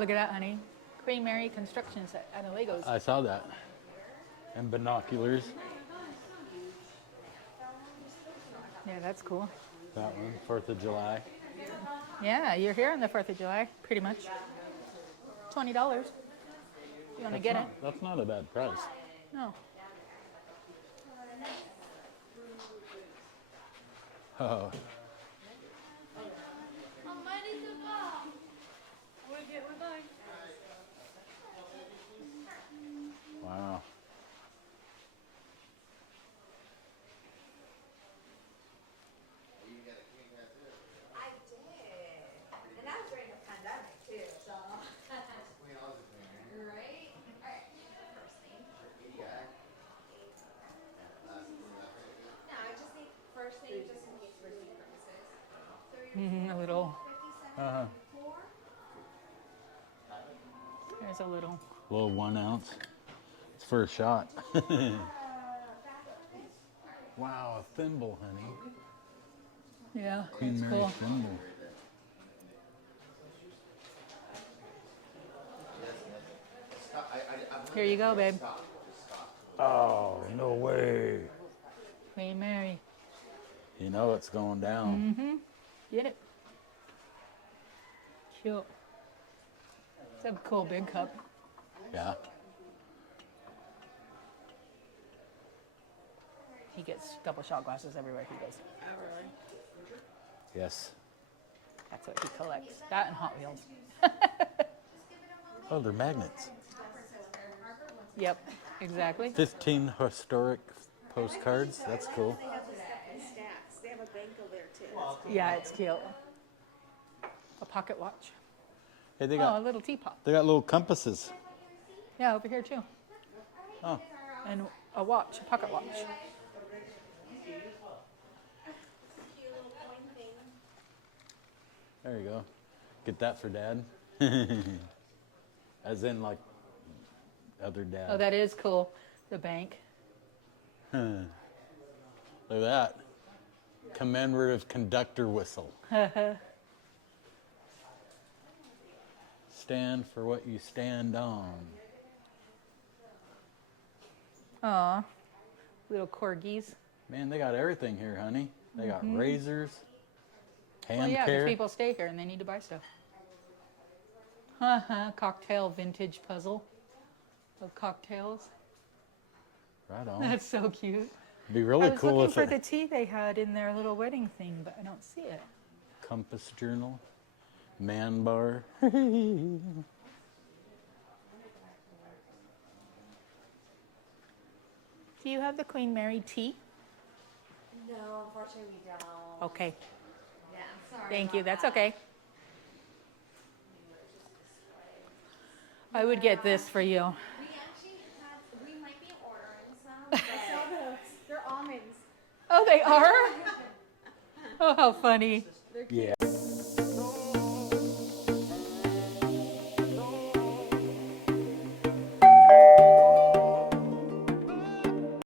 look at that, honey. Queen Mary construction set out of Legos. I saw that. And binoculars. Yeah, that's cool. That one, 4th of July. Yeah, you're here on the 4th of July, pretty much. $20. You want to get it? That's not a bad price. No. Oh. Wow. I did. And that was during the pandemic too, so. Right? Alright, first name. No, I just need first name just in case for receipt purposes. So you're A little. 57, 4? There's a little. Little 1 ounce. It's for a shot. Wow, a thimble, honey. Yeah, Queen that's Mary cool. thimble. Here you go, babe. Oh, no way. Queen Mary. You know it's going down. Mm-hmm. Get it. Cute. It's a cool big cup. Yeah. He gets double shot glasses everywhere he goes. Yes. That's what he collects. That and Hot Wheels. Oh, they're magnets. Yep, exactly. 15 historic postcards. That's cool. They have the stuff in stacks. They have a bank over there too. Yeah, it's cute. A pocket watch. Hey, they Oh, a got little teapot. little compasses. Yeah, over here too. Oh, And a watch, a pocket watch. there you go. Get that for Dad. As in, like, other dad. Oh, that is cool. The bank. Look at that. Commemorative conductor whistle. Stand for what you stand on. Aw, little corgis. Man, they got everything here, honey. They got razors, hand Well, yeah, care. because people stay here and they need to buy stuff. Cocktail vintage puzzle of cocktails. Right on. That's so cute. It'd be really I was cool looking if for it the tea they had in their little wedding thing, but I don't see it. compass journal, man bar. Do you have the Queen Mary tea? No, unfortunately we don't. Okay, Yeah, I'm sorry. thank you. about That's that. okay. I would get this for you. We actually have, we might be ordering some, but they're almonds. Oh, they are? Oh, how funny. Yeah.